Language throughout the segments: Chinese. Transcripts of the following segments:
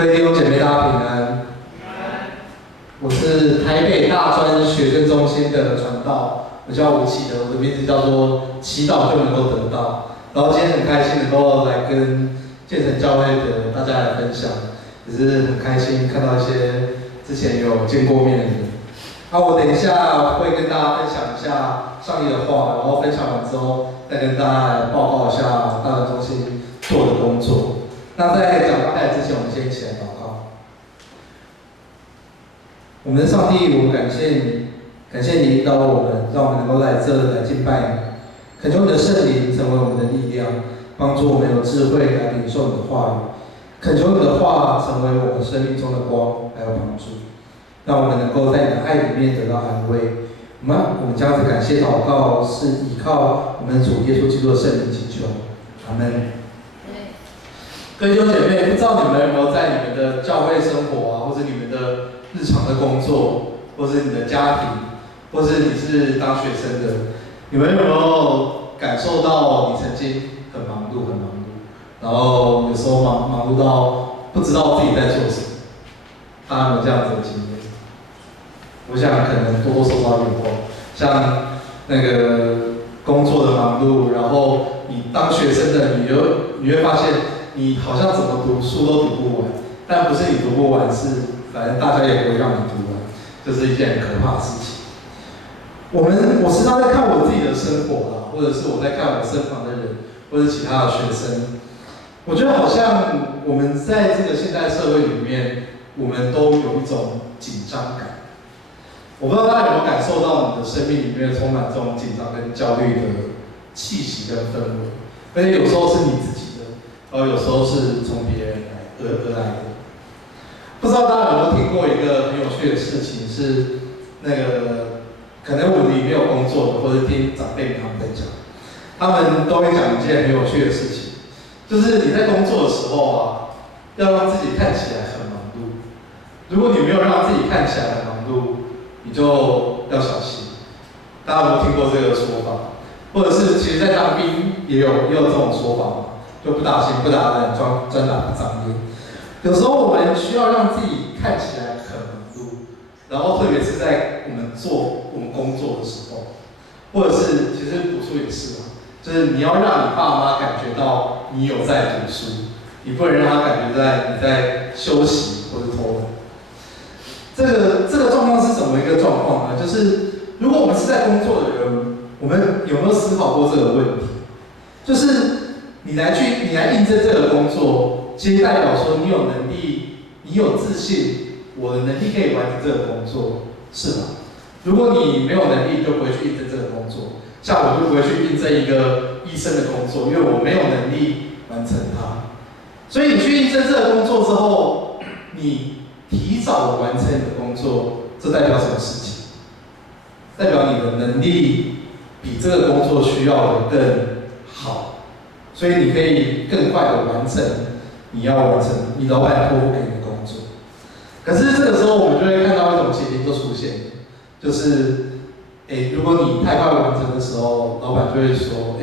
各位弟兄姐妹，大家平安。我是台北大专学生中心的传道，我叫吴启德，我的名字叫做祈祷就能够得到。然后今天很开心能够来跟建成教会的大家来分享，也是很开心看到一些之前有见过面的人。我等一下会跟大家分享一下上帝的话，然后分享完之后再跟大家来报告一下大专中心做的工作。那在讲到开始之前，我们先一起来祷告。我们的上帝，我们感谢你，感谢你引导我们，让我们能够来这来敬拜你。恳求你的圣灵成为我们的力量，帮助我们有智慧来领受你的话语。恳求你的话成为我们生命中的光，还有帮助，让我们能够在你的爱里面得到安慰。我们这样子感谢祷告，是依靠我们主耶稣基督的圣灵祈求。阿门。各位弟兄姐妹，不知道你们有没有在你们的教会生活或者你们的日常的工作，或是你的家庭，或是你是当学生的，你们有没有感受到你曾经很忙碌，然后有时候忙碌到不知道自己在做什么？大家有没有这样子的经验？我想可能多多少少有过，像那个工作的忙碌，然后你当学生的，你会发现。你好像怎么读书都读不完，但不是你读不完，是反正大家也不会让你读完，这是一件很可怕的事情。我时常在看我自己的生活啦，或者是我在看我身旁的人，或者其他的学生，我觉得好像我们在这个现代社会里面，我们都有一种紧张感。我不知道大家有没有感受到你的生命里面充满这种紧张跟焦虑的气息跟氛围，而且有时候是你自己。然后有时候是从别人而来的。不知道大家有没有听过一个很有趣的事情，是那个可能我们里面有工作的，或者听长辈他们在讲，他们都会讲一件很有趣的事情，就是你在工作的时候要让自己看起来很忙碌。如果你没有让自己看起来很忙碌，你就要小心。大家有没有听过这个说法？或者是其实，在当兵也有这种说法吗？就不打心不打人，专打不张脸。有时候我们需要让自己看起来很忙碌，然后特别是在我们工作的时候，或者是其实读书也是嘛，就是你要让你爸妈感觉到你有在读书，你不能让他感觉你在休息或者偷懒。这个状况是怎么一个状况呢？就是如果我们是在工作的人，我们有没有思考过这个问题？就是你来应征这个工作，其实代表说你有能力，你有自信，我的能力可以完成这个工作，是吗？如果你没有能力，你就不会去应征这个工作。像我就不会去应征一个医生的工作，因为我没有能力完成它。所以你去应征这个工作之后，你提早完成你的工作，这代表什么事情？代表你的能力比这个工作需要的更好。所以你可以更快的完成你要完成你老板托付给你的工作。可是这个时候我们就会看到一种情形就出现，就是如果你太快完成的时候，老板就会说，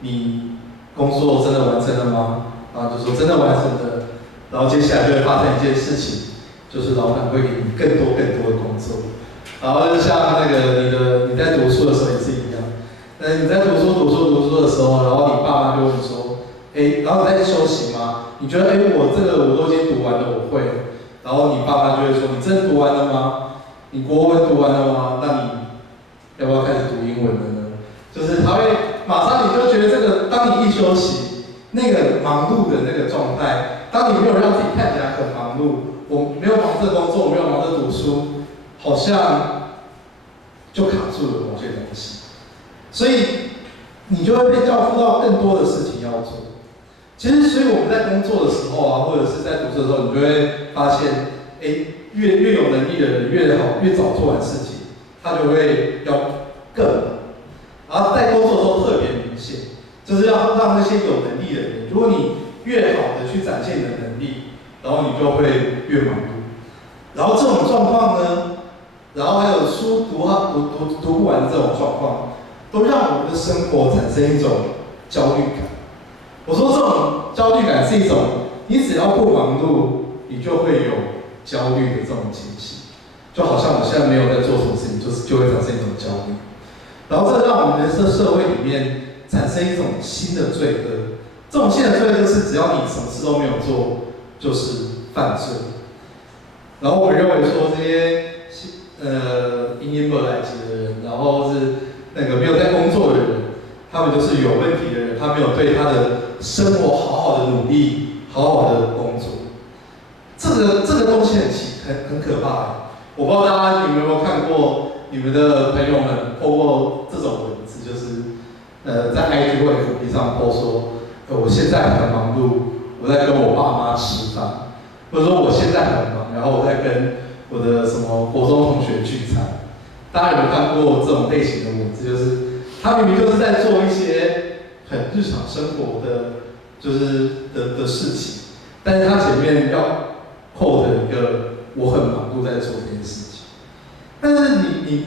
你工作真的完成了吗？然后就说真的完成了，然后接下来就会发生一件事情，就是老板会给你更多的工作。然后就像那个你在读书的时候也是一样。你在读书的时候，然后你爸妈就问你说，然后你在休息吗？你觉得我这个我都已经读完了，我会了。然后你爸妈就会说，你真的读完了吗？你国文读完了吗？那你要不要开始读英文了呢？就是他会马上你就觉得这个，当你一休息，那个忙碌的那个状态，当你没有让自己看起来很忙碌，我没有忙着工作，我没有忙着读书，好像就卡住了某些东西。所以你就会被交付到更多的事情要做。其实，所以我们在工作的时候或者是在读书的时候，你就会发现，越有能力的人越早做完事情，他就会要更忙。然后在工作的时候特别明显，就是要让那些有能力的人，如果你越好的去展现你的能力，然后你就会越忙碌。然后这种状况呢，然后还有书读不完的这种状况。都让我们的生活产生一种焦虑感。我说这种焦虑感是一种，你只要不忙碌，你就会有焦虑的这种情形，就好像我现在没有在做什么事情，就会产生一种焦虑。然后这让我们的社会里面产生一种新的罪恶，这种新的罪恶是只要你什么事都没有做，就是犯罪。然后我们认为说这些因不来及的人，然后是那个没有在工作的人，他们就是有问题的人，他没有对他的生活好好的努力，好好的工作。这个东西很可怕。我不知道大家有没有看过你们的朋友们透过这种文字，就是在 IG 或 FB 上 po 说，我现在很忙碌，我在跟我爸妈吃饭，或者说我现在很忙，然后我在跟我的什么国中同学聚餐。大家有没有看过这种类型的文字？就是他明明就是在做一些很日常生活的，就是的事情，但是他前面要quote一个我很忙碌在做这件事情。但是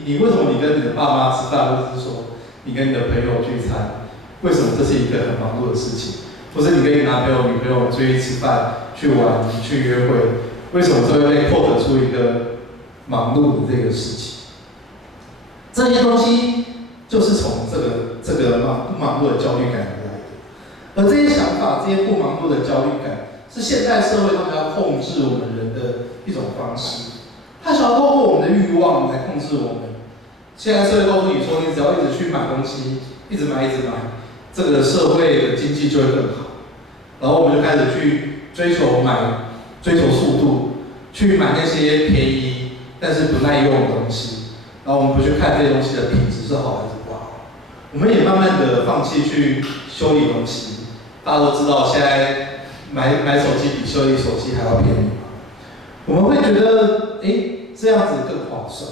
你为什么你跟你的爸妈吃饭，或者是说你跟你的朋友聚餐，为什么这是一个很忙碌的事情？或是你跟你男朋友、女朋友出去吃饭、去玩、去约会，为什么这会被quote出一个忙碌的这个事情？这些东西就是从这个不忙碌的焦虑感而来的。而这些想法、这些不忙碌的焦虑感，是现代社会他们要控制我们人的一种方式。他想要透过我们的欲望来控制我们。现在社会告诉你说，你只要一直去买东西，一直买，这个社会的经济就会更好。然后我们就开始去追求速度，去买那些便宜但是不耐用的东西。然后我们不去看这些东西的品质是好还是不好，我们也慢慢的放弃去修理东西。大家都知道，现在买手机比修理手机还要便宜，我们会觉得，这样子更划算，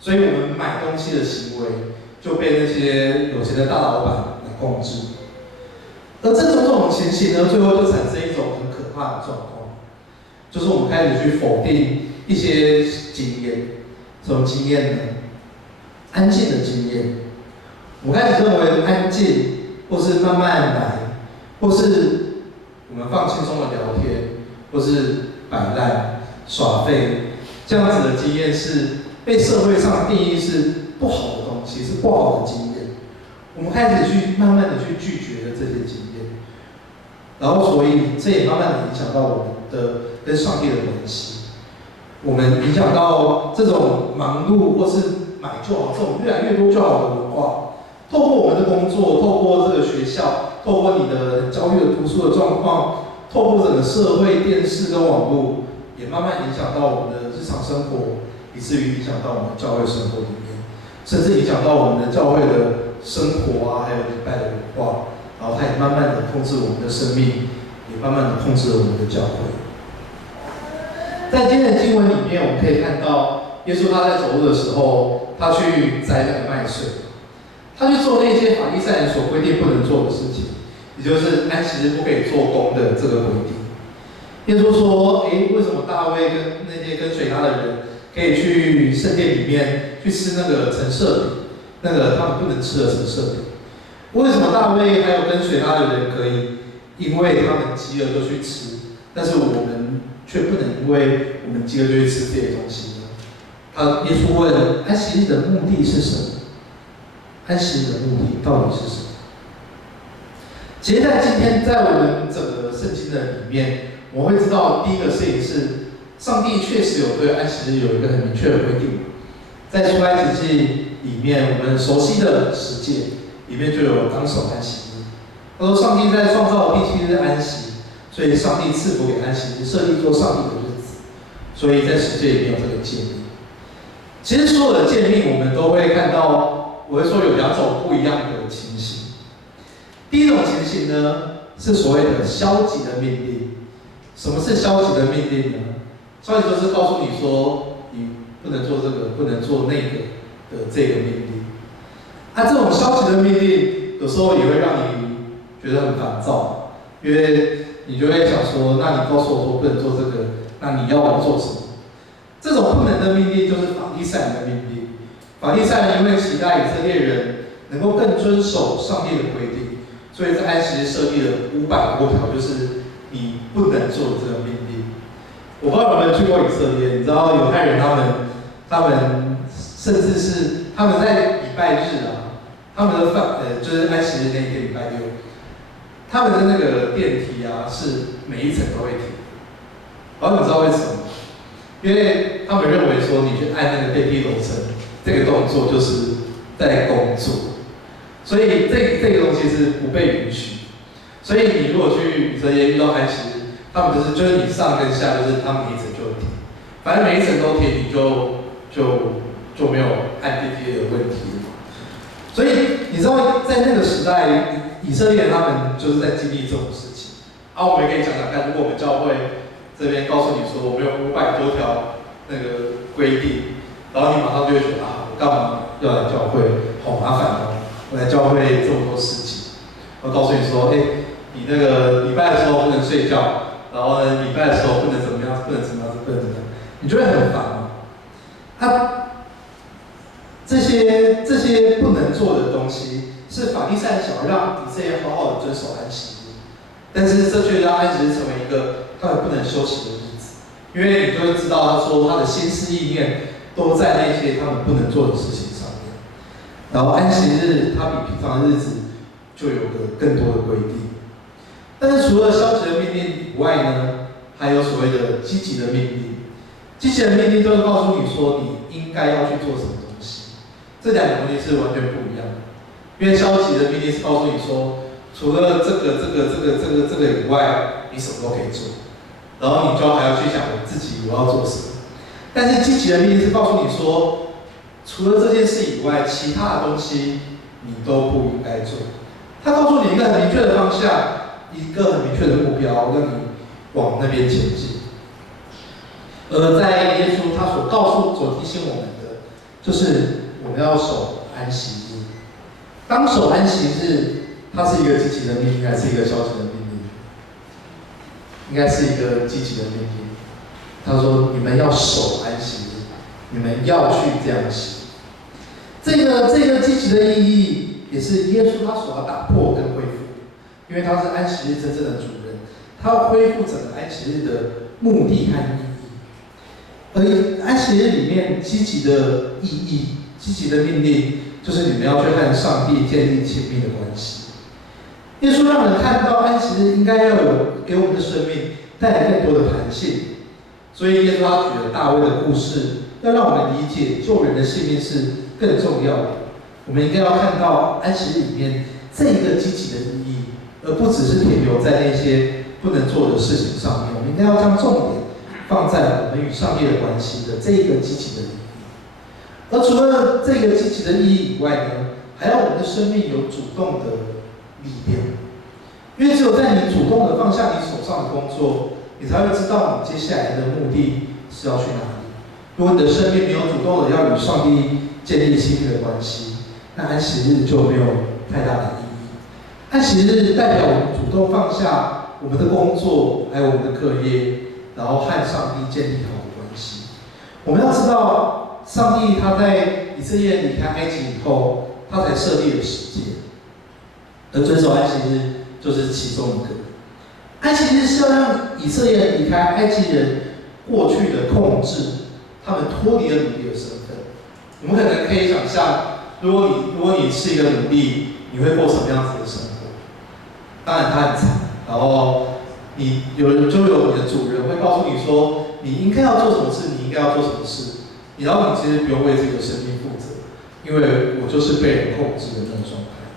所以我们买东西的行为就被那些有钱的大老板来控制。而这种情形呢，最后就产生一种很可怕的状况，就是我们开始去否定一些经验。什么经验呢？安静的经验。我开始认为安静，或是慢慢来，或是我们放轻松的聊天，或是摆烂、耍废，这样子的经验是被社会上定义是不好的东西，是不好的经验。我们开始去慢慢的去拒绝了这些经验，然后所以这也慢慢的影响到我们的跟上帝的关系。我们影响到这种忙碌或是买就好，这种越来越多就好的文化，透过我们的工作，透过这个学校，透过你的焦虑的读书的状况，透过整个社会、电视跟网络，也慢慢影响到我们的日常生活，以至于影响到我们的教会生活里面，甚至影响到我们的教会的生活啊，还有礼拜的文化，然后它也慢慢的控制我们的生命，也慢慢的控制了我们的教会。在今天的经文里面，我们可以看到，耶稣他在走路的时候，他去摘那个麦穗，他去做那些法利赛人所规定不能做的事情，也就是安息日不可以做工的这个规定。耶稣说：“为什么大卫跟那些跟随他的人可以去圣殿里面去吃那个陈设饼，那个他们不能吃的陈设饼？为什么大卫还有跟随他的人可以，因为他们饥饿就去吃，但是我们却不能因为我们饥饿就去吃这些东西呢？”耶稣问：安息日的目的是什么？安息日的目的到底是什么？其实，在今天，在我们整个圣经的里面，我们会知道第一个事情是，上帝确实有对安息日有一个很明确的规定。在出埃及记里面，我们熟悉的十诫里面就有当守安息日。他说，上帝在创造第7日安息，所以上帝赐福给安息日，设立做上帝的日子。所以在十诫里面有这个诫命。其实所有的诫命，我们都会看到，我会说有两种不一样的情形。第一种情形呢，是所谓的消极的命令。什么是消极的命令呢？消极就是告诉你说，你不能做这个，不能做那个的这个命令。这种消极的命令，有时候也会让你觉得很烦躁，因为你就会想说，那你告诉我说不能做这个，那你要我做什么？这种不能的命令就是法利赛人的命令。法利赛人因为期待以色列人能够更遵守上帝的规定，所以在安息日设立了500多条，就是你不能做的这个命令。我不知道有没有去过以色列，你知道犹太人他们甚至是他们在礼拜日啊，他们的就是安息日那一天礼拜六，他们的那个电梯啊是每一层都会停。然后你知道为什么吗？因为他们认为说你去按那个电梯楼层，这个动作就是在工作，所以这个东西是不被允许。所以你如果去以色列遇到安息日，他们就是你上跟下，就是他们每一层就停，反正每一层都停，你就没有按电梯的问题了。所以你知道在那个时代，以色列他们就是在经历这种事情。我们也可以讲讲看，如果我们教会这边告诉你说我们有500多条那个规定，然后你马上就会觉得我干嘛要来教会，好麻烦哦！我来教会这么多事情，我告诉你说，你那个礼拜的时候不能睡觉，然后呢，礼拜的时候不能怎么样，不能怎么样，不能怎么样，你就会很烦嘛。这些不能做的东西，是法利赛人想让以色列好好的遵守安息日，但是这却让安息日成为一个他们不能休息的日子，因为你就会知道他说他的心思意念都在那些他们不能做的事情上面。然后安息日它比平常的日子就有个更多的规定。但是除了消极的命令以外呢，还有所谓的积极的命令。积极的命令就是告诉你说你应该要去做什么东西，这两个东西是完全不一样的。因为消极的命令是告诉你说，除了这个以外，你什么都可以做，然后你就还要去想自己我要做什么。但是积极的命令是告诉你说，除了这件事以外，其他的东西你都不应该做。他告诉你一个很明确的方向。一个很明确的目标，让你往那边前进。而在耶稣他所提醒我们的，就是我们要守安息日。当守安息日，它是一个积极的命令，还是一个消极的命令？应该是一个积极的命令。他说：“你们要守安息日，你们要去这样行。”这个积极的意义，也是耶稣他所要打破跟恢复。因为他是安息日真正的主人，他要恢复整个安息日的目的和意义。而安息日里面积极的意义、积极的命令，就是你们要去和上帝建立亲密的关系。耶稣让人看到安息日应该要有给我们的生命带来更多的弹性，所以耶稣他举了大卫的故事，要让我们理解救人的性命是更重要的。我们应该要看到安息日里面这一个积极的意义。而不只是停留在那些不能做的事情上面，我们应该要将重点放在我们与上帝的关系的这一个积极的意义。而除了这个积极的意义以外呢，还要我们的生命有主动的力量，因为只有在你主动的放下你手上的工作，你才会知道你接下来的目的是要去哪里。如果你的生命没有主动的要与上帝建立亲密的关系，那安息日就没有太大的意义。安息日代表我们主动放下我们的工作，还有我们的课业，然后和上帝建立好的关系。我们要知道，上帝他在以色列离开埃及以后，他才设立了十诫，而遵守安息日就是其中一个。安息日是要让以色列人离开埃及人过去的控制，他们脱离了奴隶的身份。我们可能可以想象，如果你是一个奴隶，你会过什么样子的生活？当然他很惨，然后有你的主人会告诉你说，你应该要做什么事，你应该要做什么事，然后你其实不用为自己的生命负责，因为我就是被人控制的那个状态。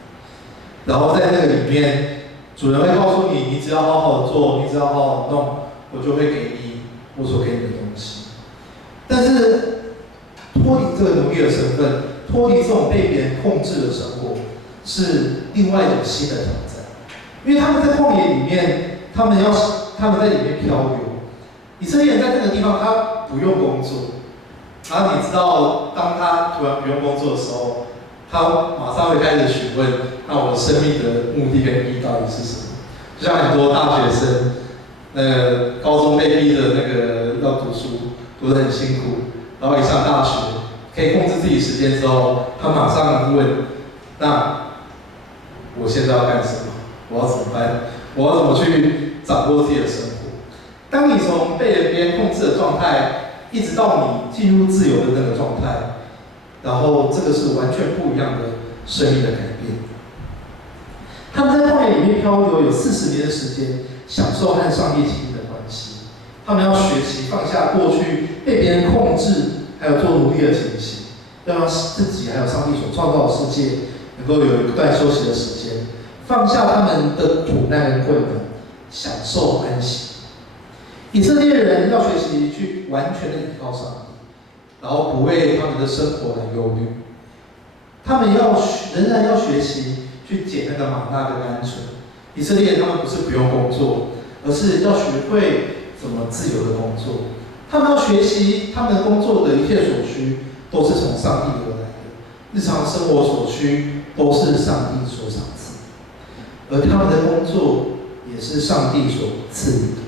然后在那个里面，主人会告诉你，你只要好好的做，你只要好好的弄，我就会给你我所给你的东西。但是脱离这个奴隶的身份，脱离这种被别人控制的生活，是另外一种新的挑战。因为他们在旷野里面，他们在里面漂流。以色列人在这个地方，他不用工作。然后你知道，当他突然不用工作的时候，他马上会开始询问：那我生命的目的跟意义到底是什么？就像很多大学生，高中被逼的要读书，读得很辛苦，然后一上大学可以控制自己时间之后，他马上问：那我现在要干什么？我要怎么办？我要怎么去掌握自己的生活？当你从被别人控制的状态，一直到你进入自由的那个状态，然后这个是完全不一样的生命的改变。他们在旷野里面漂流有40年的时间，享受和上帝亲密的关系。他们要学习放下过去被别人控制，还有做奴隶的情形，要让自己还有上帝所创造的世界能够有一段休息的时间，放下他们的苦难跟困难，享受安息。以色列人要学习去完全的依靠上帝，然后不为他们的生活来忧虑。他们仍然要学习去捡那个玛纳跟鹌鹑。以色列人他们不是不用工作，而是要学会怎么自由的工作。他们要学习他们工作的一切所需都是从上帝而来的，日常生活所需都是上帝所赏赐，而他们的工作也是上帝所赐予的。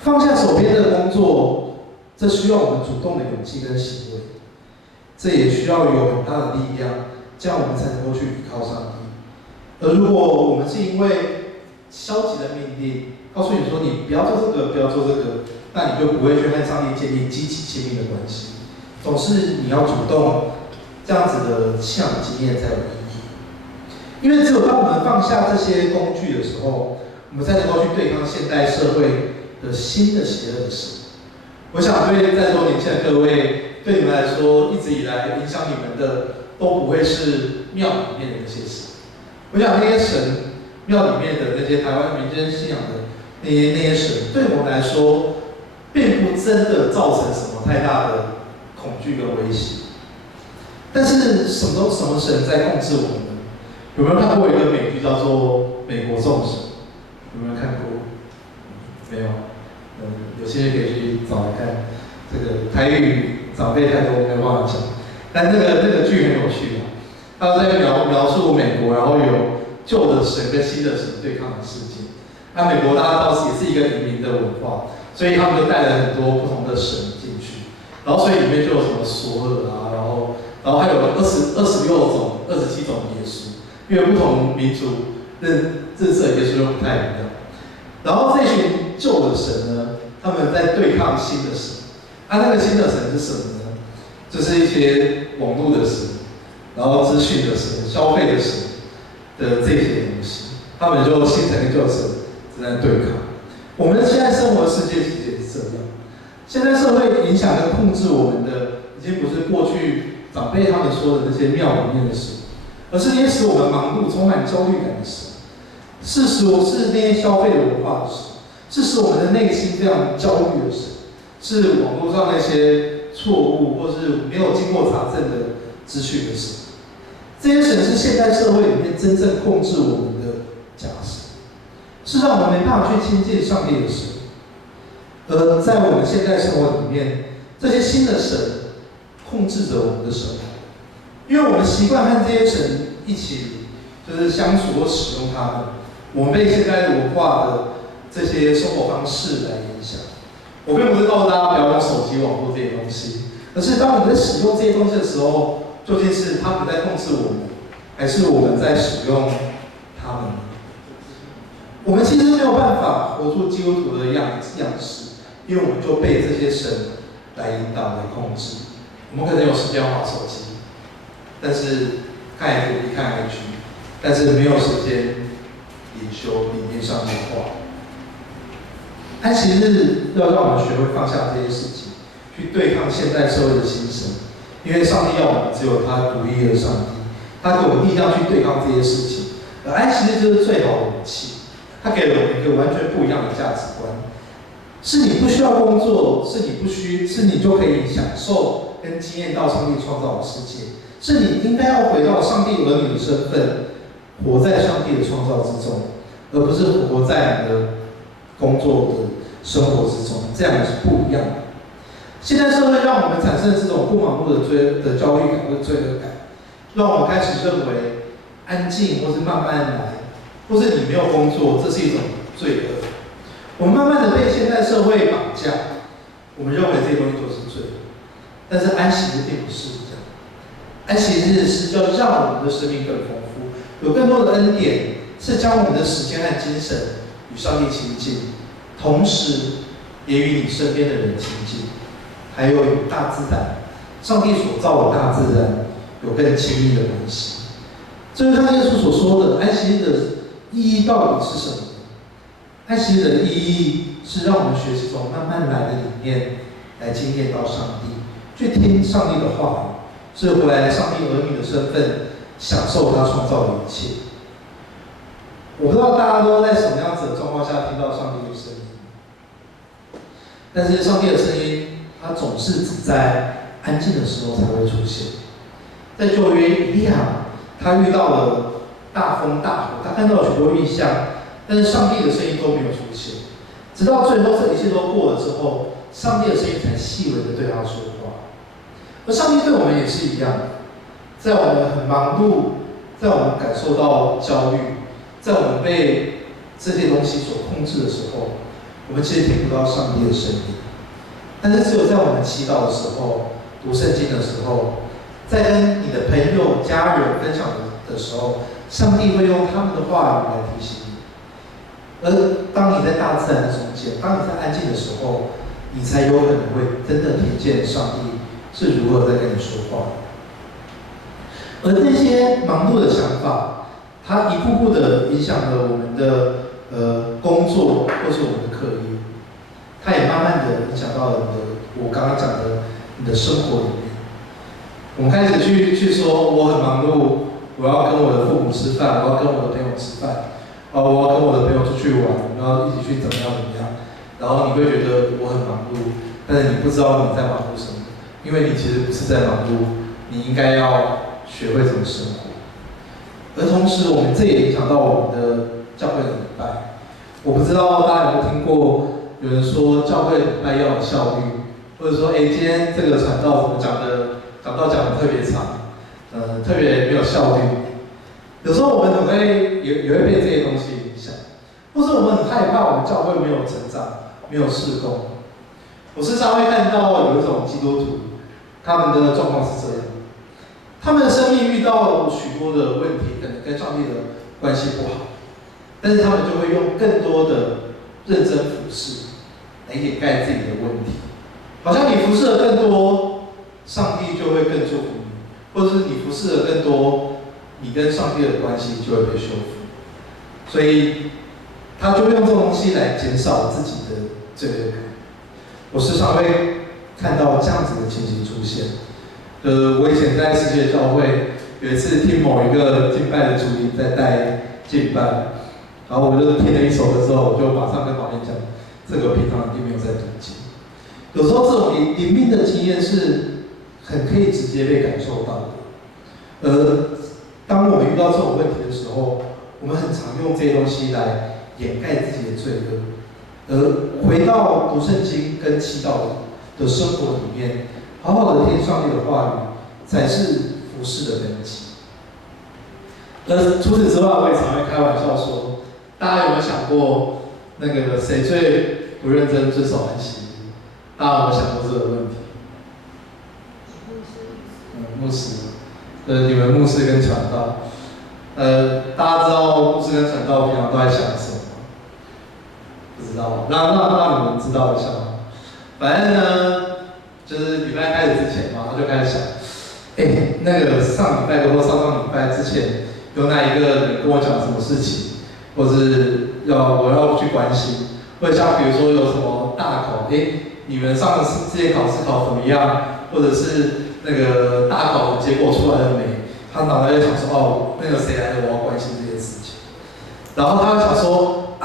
放下手边的工作，这需要我们主动的勇气跟行为，这也需要有很大的力量，这样我们才能够去依靠上帝。而如果我们是因为消极的命令，告诉你说你不要做这个，不要做这个，那你就不会去和上帝建立积极亲密的关系。总是你要主动，这样子的信仰经验才有意义。因为只有当我们放下这些工具的时候，我们才能够去对抗现代社会的新的邪恶的事。我想对在座年轻的各位，对你们来说，一直以来影响你们的，都不会是庙里面的那些事。我想那些神，庙里面的那些台湾民间信仰的那些神，对我们来说，并不真的造成什么太大的恐惧跟威胁。但是什么神在控制我们呢？有没有看过一个美剧叫做《美国众神》？有没有看过？没有。有些人可以去找来看。这个台语长辈太多，没有办法讲。但那个剧很有趣啊，他在描述美国，然后有旧的神跟新的神对抗的事件。那美国大家知道也是一个移民的文化，所以他们就带了很多不同的神进去，然后所以里面就有什么索尔啊，然后还有26种、27种耶稣，因为不同民族认识的耶稣又不太一样。然后这群旧的神呢，他们在对抗新的神。那个新的神是什么呢？就是一些网络的神，然后资讯的神、消费的神的这些东西，他们就新神跟旧神正在对抗。我们现在生活的世界其实也是这样。现在社会影响跟控制我们的，已经不是过去长辈他们说的那些庙里面的神，而是那些使我们忙碌、充满焦虑感的神，是那些消费的文化的神，是使我们的内心非常焦虑的神。是网络上那些错误或是没有经过查证的资讯的神，这些神是现代社会里面真正控制我们的假神，是让我们没办法去亲近上帝的神。而在我们现代生活里面，这些新的神控制着我们的生活，因为我们习惯和这些神一起就是相处或使用它们，我们被现代文化的这些生活方式来影响。我并不是告诉大家不要用手机、网络这些东西，而是当我们在使用这些东西的时候，究竟是他们在控制我们，还是我们在使用他们？我们其实没有办法活出基督徒的样式，因为我们就被这些神来引导、来控制。我们可能有时间滑手机，但是看 FB、看 IG， 但是没有时间灵修、里面上的话。安息日要让我们学会放下这些事情，去对抗现代社会的新神，因为上帝要我们只有他独一的上帝，他给我们力量去对抗这些事情。而安息日就是最好的武器，他给了我们一个完全不一样的价值观，是你不需要工作，是你就可以享受跟经验到上帝创造的世界，是你应该要回到上帝儿女的身份，活在上帝的创造之中，而不是活在你的工作的生活之中，这样是不一样的。现在社会让我们产生这种不盲目的焦虑感或罪恶感，让我们开始认为安静或是慢慢来，或是你没有工作，这是一种罪恶。我们慢慢的被现代社会绑架，我们认为这些东西都是罪恶。但是安息日并不是这样，安息日是要让我们的生命更丰富，有更多的恩典，是将我们的时间和精神与上帝亲近，同时也与你身边的人亲近，还有与大自然，上帝所造的大自然有更亲密的关系。这就像耶稣所说的，安息日的意义到底是什么？安息日的意义是让我们学习从慢慢来的里面来经验到上帝，去听上帝的话语，是回来上帝儿女的身份，享受他创造的一切。我不知道大家都在什么样子的状况下听到上帝的声音，但是上帝的声音，它总是只在安静的时候才会出现。在旧约，以利亚他遇到了大风大火，他看到了许多异象，但是上帝的声音都没有出现。直到最后，这一切都过了之后，上帝的声音才细微的对他说话。而上帝对我们也是一样，在我们很忙碌，在我们感受到焦虑，在我们被这些东西所控制的时候，我们其实听不到上帝的声音。但是只有在我们祈祷的时候、读圣经的时候，在跟你的朋友、家人分享的时候，上帝会用他们的话语来提醒你。而当你在大自然的中间，当你在安静的时候，你才有可能会真的听见上帝是如何在跟你说话。而这些忙碌的想法，它一步步的影响了我们的工作或是我们的课业，它也慢慢的影响到了我刚刚讲的你的生活里面。我们开始去说我很忙碌，我要跟我的父母吃饭，我要跟我的朋友吃饭，我要跟我的朋友出去玩，然后一起去怎么样，然后你会觉得我很忙碌，但是你不知道你在忙碌什么，因为你其实不是在忙碌，你应该要学会怎么生活。而同时，我们这也影响到我们的教会的礼拜。我不知道大家有没有听过有人说教会礼拜要有效率，或者说，今天这个传道怎么讲的特别长，特别没有效率。有时候我们也会被这些东西影响，或是我们很害怕我们教会没有成长，没有事工。我时常会看到有一种基督徒，他们的状况是这样。他们的生命遇到许多的问题，可能跟上帝的关系不好，但是他们就会用更多的认真服侍来掩盖自己的问题，好像你服侍的更多，上帝就会更祝福你，或者是你服侍的更多，你跟上帝的关系就会被修复。所以他就会用这种东西来减少自己的罪恶感。我时常会看到这样子的情形出现。我以前在世界教会有一次听某一个敬拜的主领在带敬拜，然后我就听了一首的时候，我就马上跟旁边讲，这个平常一定没有在读经。有时候这种灵命的经验是很可以直接被感受到的。当我们遇到这种问题的时候，我们很常用这些东西来掩盖自己的罪恶。回到读圣经跟祈祷的生活里面，好好的听上帝的话语，才是服事的根基。除此之外，我也常会开玩笑说，大家有没有想过，那个谁最不认真遵守安息日？大家有没有想过这个问题？牧师，你们牧师跟传道，大家知道牧师跟传道平常都在想什么吗？不知道，让你们知道一下。反正呢，就是礼拜开始之前嘛，他就开始想，那个上礼拜或上礼拜之前，有哪一个人跟我讲什么事情，或是我要去关心，或者像比如说有什么大考，你们上次这些考试考怎么样，或者是那个大考的结果出来了没？他脑袋就想说，那个谁来的，我要关心这件事情。然后他就想说，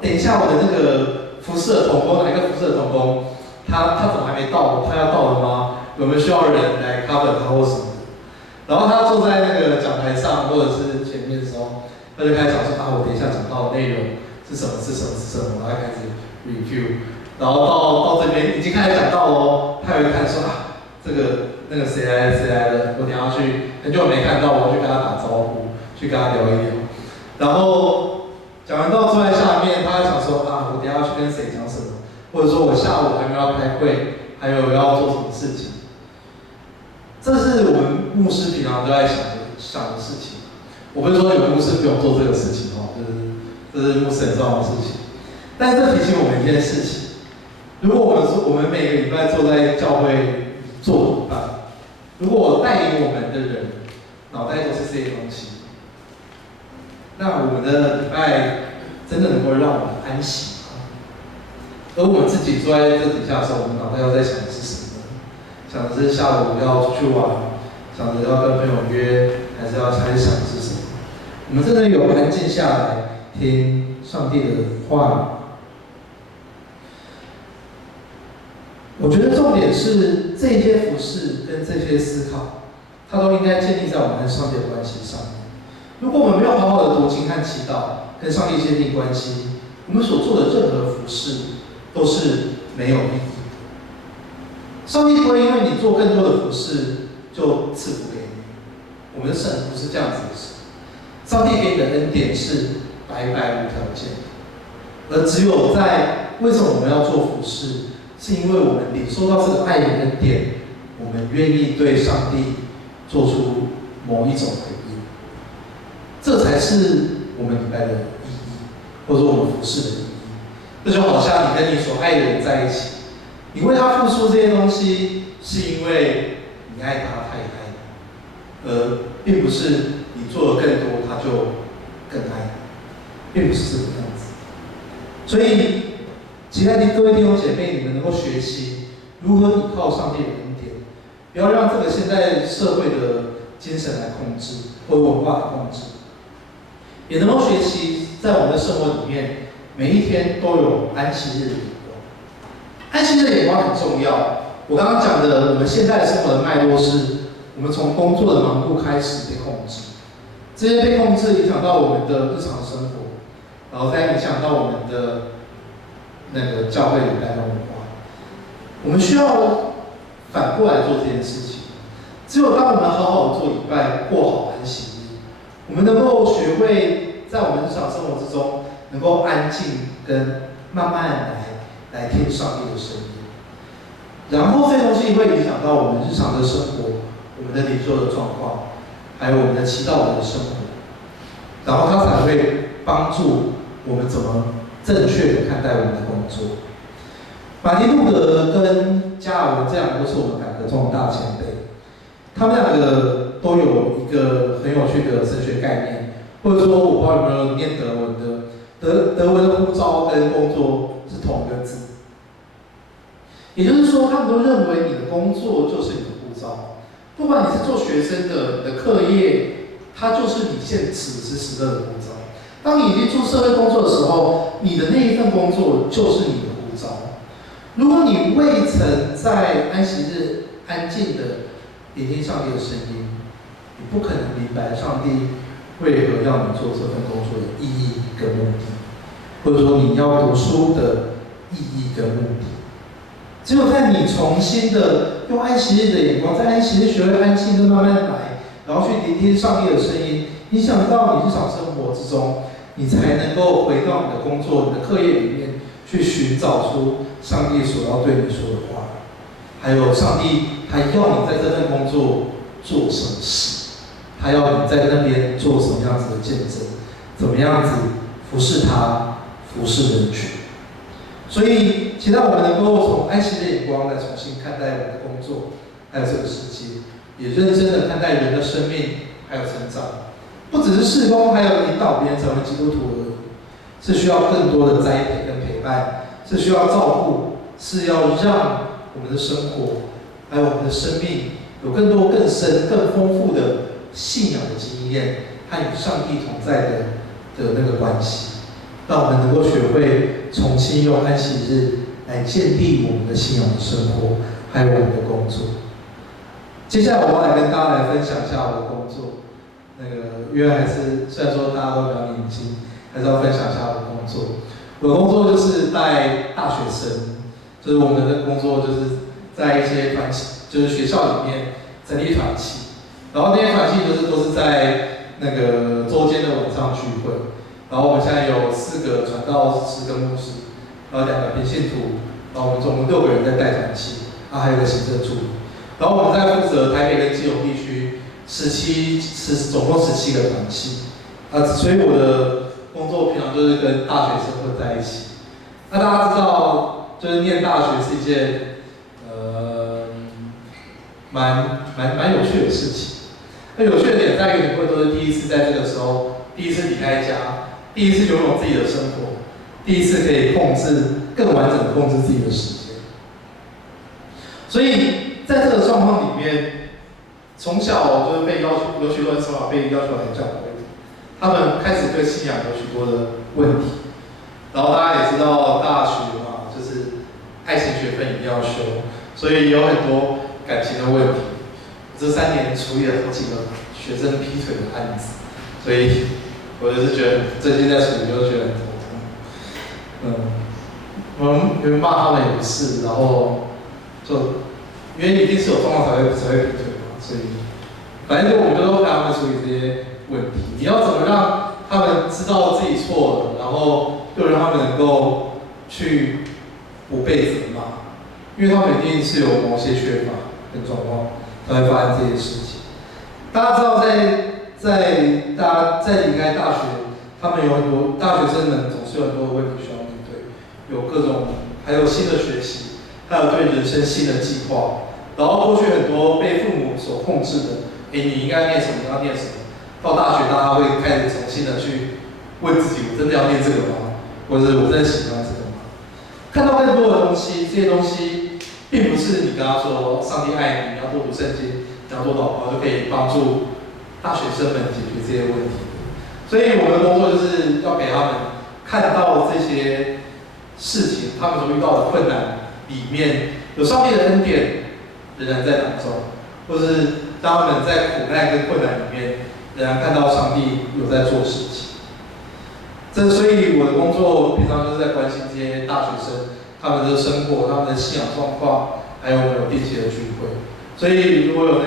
等一下我的那个服侍的同工，哪一个服侍的同工？他怎么还没到？他要到了吗？有没有需要人来 cover 他或什么的？然后他坐在那个讲台上或者是前面的时候，他就开始讲说我等一下讲到的内容是什么，然后开始 review， 然后到这边已经开始讲到喽，他有一看说这个那个谁来的，我等一下去很久没看到，我要去跟他打招呼，去跟他聊一聊。然后讲完到坐在下面，他就想说我等一下要去跟谁讲什么。或者说我下午还没有要开会，还有要做什么事情，这是我们牧师平常都在想的事情。我不是说有牧师不用做这个事情，这是牧师很重要的事情。但是这提醒我们一件事情，如果我们每个礼拜坐在教会做礼拜，如果带领我们的人脑袋都是这些东西，那我们的礼拜真的能够让我们安息吗？而我们自己坐在这底下的时候，我们脑袋要在想的是什么呢？想的是下午要出去玩，想着要跟朋友约，还是想的是什么？我们真的有安静下来听上帝的话语？我觉得重点是这些服事跟这些思考，它都应该建立在我们和上帝的关系上面。如果我们没有好好的读经和祈祷，跟上帝建立关系，我们所做的任何服事都是没有意义的。上帝不会因为你做更多的服事就赐福给你，我们的神不是这样子的神。上帝给你的恩典是白白无条件的，而只有在为什么我们要做服事？是因为我们领受到这个爱的恩典，我们愿意对上帝做出某一种回应，这才是我们礼拜的意义，或者说我们服事的意义。这就好像你跟你所爱的人在一起，你为他付出这些东西，是因为你爱他，他也爱你，而并不是你做的更多，他就更爱你，并不是这个样子。所以，亲爱的各位弟兄姐妹，你们能够学习如何依靠上帝的恩典，不要让这个现在社会的精神来控制，或文化来控制，也能够学习在我们的生活里面，每一天都有安息日的眼光。安息日的眼光很重要。我刚刚讲的，我们现在生活的脉络是，我们从工作的忙碌开始被控制，这些被控制影响到我们的日常生活，然后再影响到我们的那个教会礼拜的文化。我们需要反过来做这件事情。只有当我们好好的做礼拜，过好安息日，我们能够学会在我们日常生活之中，能够安静跟慢慢来听上帝的声音。然后这些东西会影响到我们日常的生活，我们的灵修的状况，还有我们的祈祷的生活。然后它才会帮助我们怎么正确的看待我们的工作。马丁路德跟加尔文这两个都是我们改革中的大前辈，他们两个都有一个很有趣的神学概念，或者说我不知道有没有念德文的，德文的呼召跟工作是同一个字，也就是说，他们都认为你的工作就是你的呼召，不管你是做学生的，你的课业，它就是你此时此刻的呼召。当你已经出社会工作的时候，你的那一份工作就是你的呼召。如果你未曾在安息日安静的聆听上帝的声音，你不可能明白上帝为何要你做这份工作的意义跟目的，或者说你要读书的意义跟目的。只有在你重新的用安息日的眼光，在安息日学会安静的慢慢来，然后去聆听上帝的声音，影响到你日常生活之中，你才能够回到你的工作、你的课业里面去寻找出上帝所要对你说的话，还有上帝他要你在这份工作做什么事，他要你在那边做什么样子的见证，怎么样子服侍他、服侍人群。所以，期待我们能够从安息的眼光来重新看待我们的工作，还有这个世界，也认真的看待人的生命还有成长。不只是事工，还有引导别人成为基督徒而已，是需要更多的栽培跟陪伴，是需要照顾，是要让我们的生活还有我们的生命有更多、更深、更丰富的信仰的经验和与上帝同在的那个关系，让我们能够学会重新用安息日来建立我们的信仰的生活，还有我们的工作。接下来我要来跟大家来分享一下我的工作。因为还是虽然说大家都比较年轻，还是要分享一下我的工作。我的工作就是带大学生，就是我们的工作就是在一些团体，就是学校里面成立团体，然后那些团体都是在那个周间的晚上聚会。然后我们现在有4个传道10个牧师，然后2个平信徒，然后我们总共6个人在带团体，还有一个行政助理。然后我们在负责台北跟基隆地区总共17个团契，所以我的工作平常就是跟大学生混在一起。那大家知道，就是念大学是一件蛮有趣的事情。那有趣的点在于，你会都是第一次在这个时候，第一次离开家，第一次拥有自己的生活，第一次可以更完整的控制自己的时间。所以在这个状况里面，从小就是被要求，有许多人从小被要求来教会，他们开始对信仰有许多的问题。然后大家也知道，大学嘛，就是爱情学分一定要修，所以有很多感情的问题。这3年处理了好几个学生劈腿的案子，所以我就是觉得最近在处理，就觉得很头痛。我们骂他们也不是，然后就因为一定是有状况才会劈腿嘛，所以反正我们就陪他们处理这些问题。你要怎么让他们知道自己错了，然后又让他们能够去不被责骂，因为他们一定是有某些缺乏跟状况，才会发生这些事情。大家知道在离开大学，他们有很多大学生们总是有很多的问题需要面对，有各种，还有新的学习，还有对人生新的计划。然后过去很多被父母所控制的，你应该念什么，你要念什么。到大学，大家会开始重新的去问自己：我真的要念这个吗？或者我真的喜欢这个吗？看到更多的东西，这些东西并不是你跟他说上帝爱你，你要多读圣经，你要多祷告就可以帮助大学生们解决这些问题。所以我们的工作就是要给他们看到这些事情，他们所遇到的困难里面有上帝的恩典仍然在当中，或是当他们在苦难跟困难里面仍然看到上帝有在做事情。所以我的工作平常就是在关心这些大学生他们的生活、他们的信仰状况，还有我们有定期的聚会。所以如果有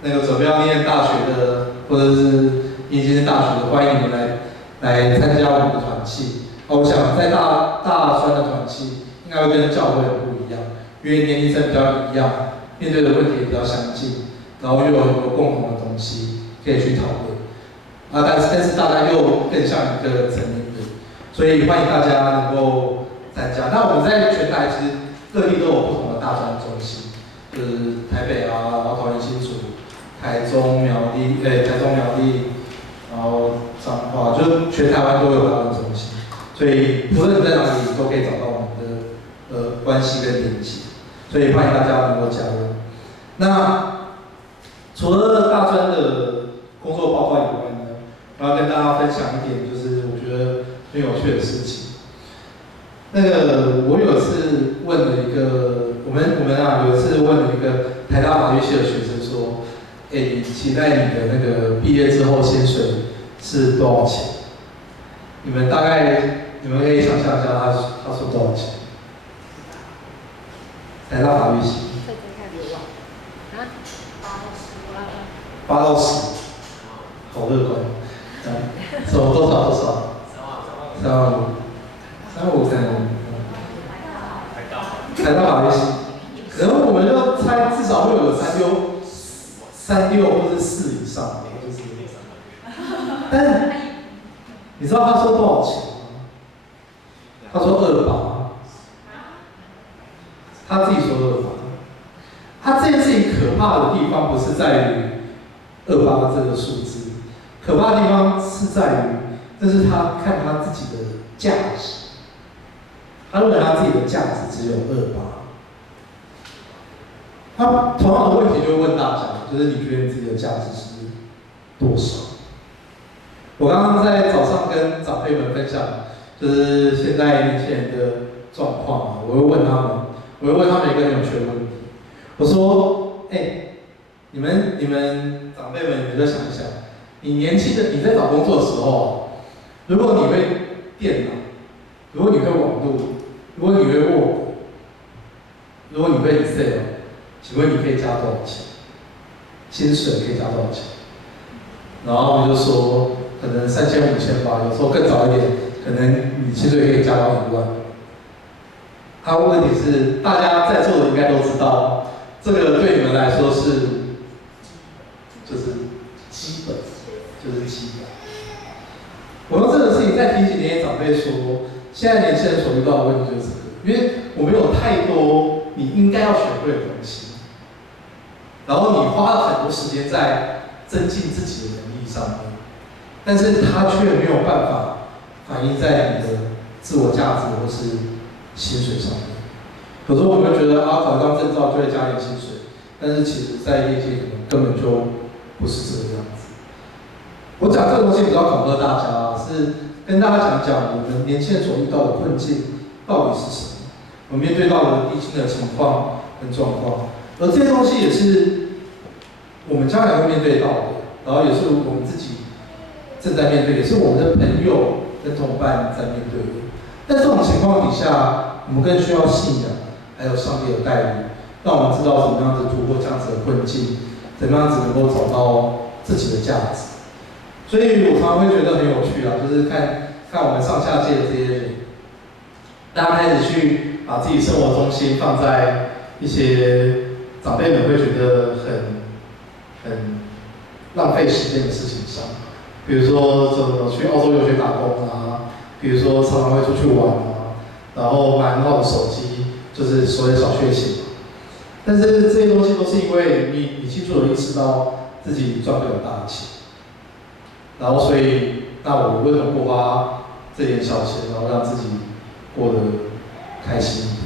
那个准备要念大学的，或者是已经是大学的，欢迎你们来参加我们的团契。我想在大专的团契应该会跟教会很不一样，因为年龄层比较一样，面对的问题也比较相近，然后又有很多共同的东西可以去讨论。但是大家又更像一个成年人，所以欢迎大家能够参加。那我们在全台其实各地都有不同的大专中心，就是台北啊，然后桃园新竹、台中苗栗，然后彰化，就是全台湾都有大专中心，所以不论你在哪里都可以找到我们的关系跟连接，所以欢迎大家能够加入。那除了大专的工作报告以外呢，我要跟大家分享一点，就是我觉得很有趣的事情。我有一次问了一个，我们有一次问了一个台大法律系的学生说，你期待你的那个毕业之后薪水是多少钱？你们可以想象一下他说多少钱？台大法律系。8到10，好乐观。多少？3万5。3万5可能。台大法律系，然后我们就猜至少会有36或者4以上，就是。但是你知道他说多少钱吗？他说28，他自己说28。他这件事情可怕的地方不是在于28这个数字，可怕的地方是在于，这是他看他自己的价值。他认为他自己的价值只有28。他同样的问题就会问大家，就是你觉得你自己的价值是多少？我刚刚在早上跟长辈们分享，就是现在年轻人的状况，我会问他们一个很有趣的问题。我说，你们长辈们，你就想一想，你在找工作的时候，如果你会电脑，如果你会网络，如果你会 Word， 如果你会 Excel， 请问你可以加多少钱？薪水可以加多少钱？然后我们就说，可能3000、5000吧，有时候更早一点，可能你薪水可以加到1万。问题是，大家在座的应该都知道，这个对你们来说就是基本，就是基本。我用这个事情在提醒那些长辈说，现在年轻人所遇到的问题就是这个，因为我们有太多你应该要学会的东西，然后你花了很多时间在增进自己的能力上面，但是它却没有办法反映在你的自我价值或是薪水上面。有时候我们会觉得啊，考一张证照就会加点薪水，但是其实在业界可能根本就不是这个样子。我讲这个东西比较恐吓大家，是跟大家讲我们年轻人所遇到的困境到底是什么，我们面对到的低薪的情况跟状况，而这些东西也是我们将来会面对到的，然后也是我们自己正在面对，也是我们的朋友跟同伴在面对的。在这种情况底下，我们更需要信仰，还有上帝的带领，让我们知道怎么样子突破这样子的困境，怎么样子能够找到自己的价值。所以我常常会觉得很有趣啊，就是看我们上下届的这些人，大家开始去把自己生活中心放在一些长辈们会觉得很浪费时间的事情上，比如说怎么去澳洲留学打工啊，比如说常常会出去玩啊，然后买很好的手机，就是所谓的小确幸。但是这些东西都是因为你清楚的意识到自己赚不了大钱。然后，所以，那我为什么不花这点小钱，然后让自己过得开心一点？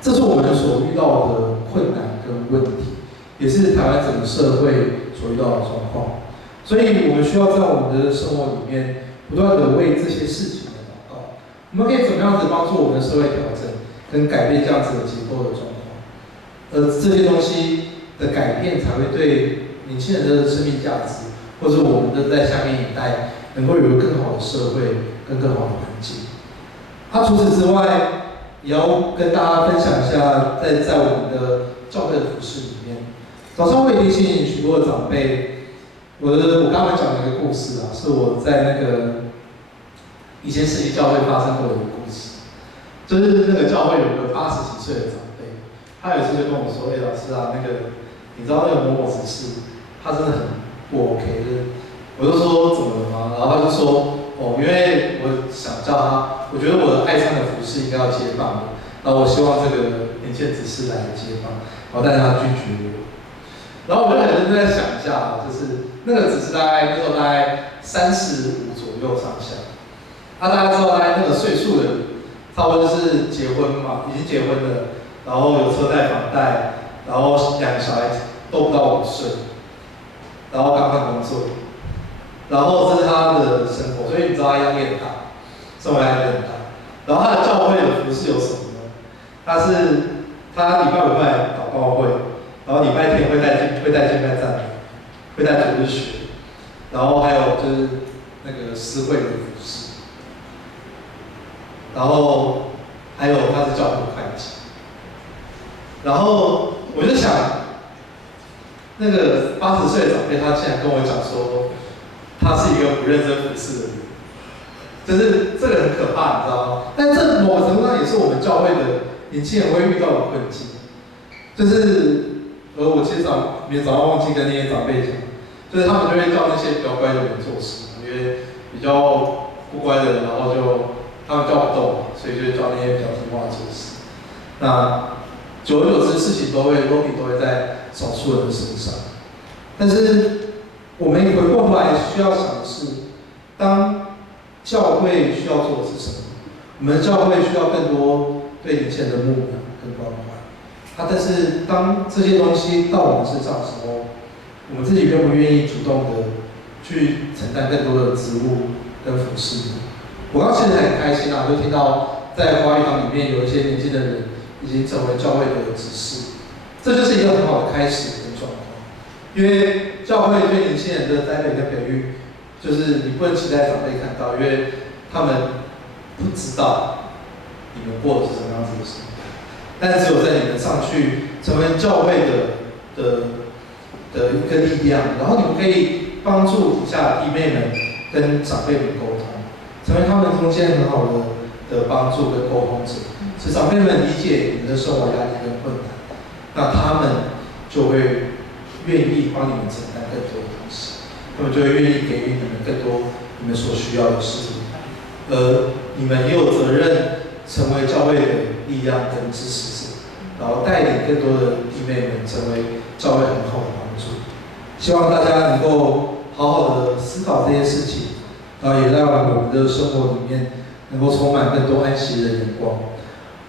这是我们所遇到的困难跟问题，也是台湾整个社会所遇到的状况。所以，我们需要在我们的生活里面，不断的为这些事情来祷告。我们可以怎么样子帮助我们的社会调整，跟改变这样子的结构的状况？而这些东西的改变，才会对年轻人的生命价值。或者我们的在下面一代能够有一个更好的社会跟更好的环境。除此之外，也要跟大家分享一下，在我们的教会的服事里面，早上会提醒许多的长辈，我刚刚讲的一个故事啊，是我在那个以前世纪教会发生过的一个故事，就是那个教会有个80几岁的长辈，他有一次就跟我说：“老师啊，你知道那个某某执事，他真的很不 OK 的。”我就说怎么了吗？然后他就说因为我想叫他，我觉得我的爱餐的服饰应该要接棒的，然后我希望这个年轻执事来接棒，然后但是他拒绝我。然后我就很认真在想一下，就是那个执事那时候大概35左右上下，大家知道大概那个岁数的，差不多就是结婚嘛，已经结婚了，然后有车贷房贷，然后2个小孩都不到5岁。然后刚换工作，然后这是他的生活，所以你知道他压力很大，生活压力很大。然后他的教会的服事有什么呢？他礼拜5会来祷告会，然后礼拜天会带敬拜赞美，会带主日学，然后还有就是那个诗会的服事，然后还有他是教会的会计。然后我就想。那个80岁的长辈，他竟然跟我讲说，他是一个不认真服事的人，就是这个很可怕，你知道吗？但这某个程度上也是我们教会的年轻人会遇到的困境，就是我其实每天早上忘记跟那些长辈讲，就是他们就会叫那些比较乖的人做事，因为比较不乖的人，然后他们叫不动嘛，所以就叫那些比较听话的做事。那久而久之，事情都会在少数人的身上。但是我们回过头来需要想的是，当教会需要做的是什么？我们教会需要更多对年轻人的牧养跟关怀。但是当这些东西到我们身上的时候，我们自己愿不愿意主动的去承担更多的职务跟服事？我刚其实很开心啊，就听到在华语堂里面有一些年轻的人已经成为教会的执事，这就是一个很好的开始跟状况。因为教会对年轻人的栽培跟培育，就是你不能期待长辈看到，因为他们不知道你们过的是什么样子的生活。但是只有在你们上去成为教会的一个力量，然后你们可以帮助底下弟妹们跟长辈们沟通，成为他们中间很好的帮助跟沟通者，使长辈们理解你们的生活压力跟困难，那他们就会愿意帮你们承担更多的东西，他们就会愿意给予你们更多你们所需要的事情，而你们也有责任成为教会的力量跟支持者，然后带领更多的弟妹们成为教会很好的帮助。希望大家能够好好的思考这些事情，然后也在我们的生活里面能够充满更多安息的眼光。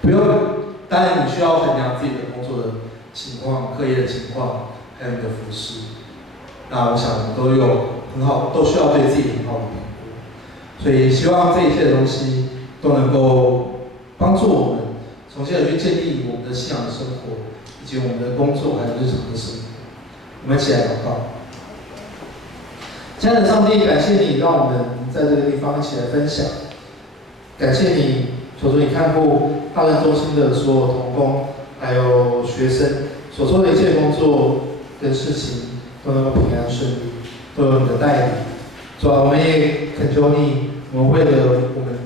不用，当然你需要衡量自己的工作的情况、课业的情况，还有你的服事。那我想我们都有很好，都需要对自己很好的评估。所以希望这一切的东西都能够帮助我们重新的去建立我们的信仰的生活，以及我们的工作还有日常的生活。我们一起来祷告。亲爱的上帝，感谢你让我们在这个地方一起来分享。感谢你，求主你看顾大人中心的所有同工，还有学生所做的一切工作跟事情都能够平安顺利，都有你的带领。主啊，我们也恳求你，我们为了我们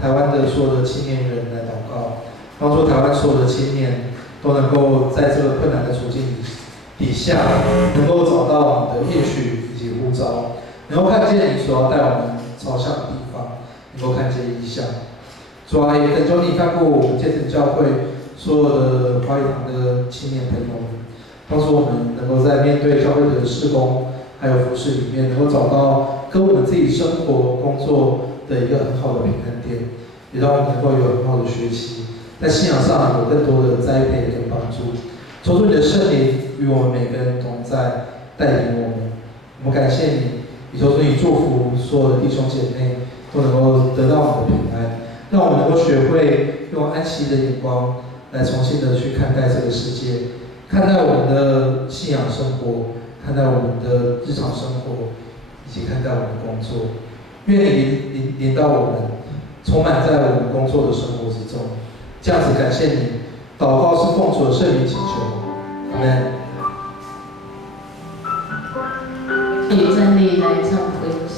台湾的所有的青年人来祷告，帮助台湾所有的青年都能够在这个困难的处境底下，能够找到你的应许以及呼召，能够看见你所要带我们朝向的地方，能够看见异象。主啊，也恳求你看顾我们建成教会所有的华语堂的青年朋友们，帮助我们能够在面对教会的事工还有服事里面，能够找到跟我们自己生活工作的一个很好的平衡点，也让我们能够有很好的学习，在信仰上有更多的栽培跟帮助。求主你的圣灵与我们每个人同在，带领我们。我们感谢你，也求主你祝福所有的弟兄姐妹都能够得到你的平安，让我们能够学会用安息的眼光来重新的去看待这个世界，看待我们的信仰生活，看待我们的日常生活，以及看待我们的工作。愿你领到我们，充满在我们工作的生活之中。这样子感谢你，祷告是奉主的圣名祈求，阿门。以真理来唱福音诗。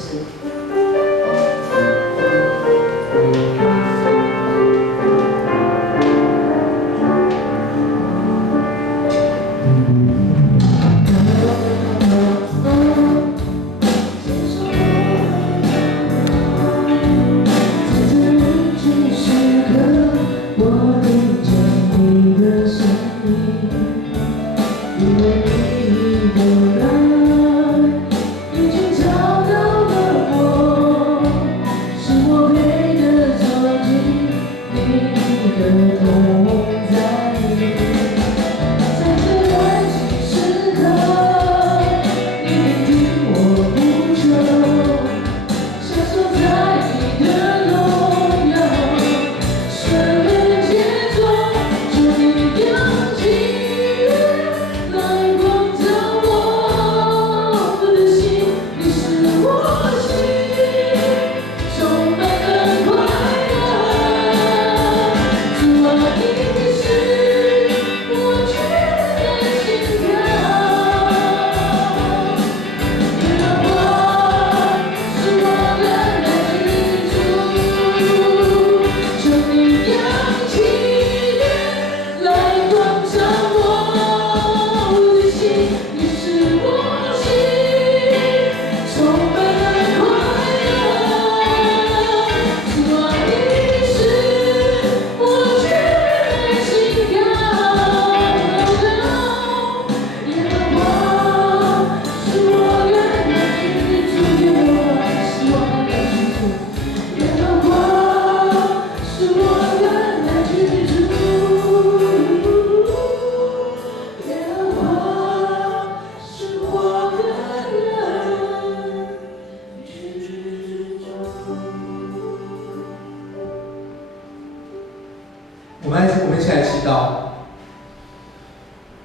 我们一起来祈祷，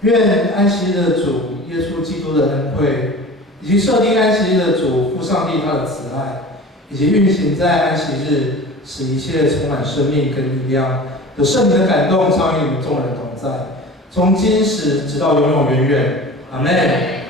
愿安息日的主耶稣基督的恩惠，以及设定安息日的主父上帝他的慈爱，以及运行在安息日，使一切充满生命跟力量的圣灵的感动，常与你们众人同在，从今时直到永永远远，阿们。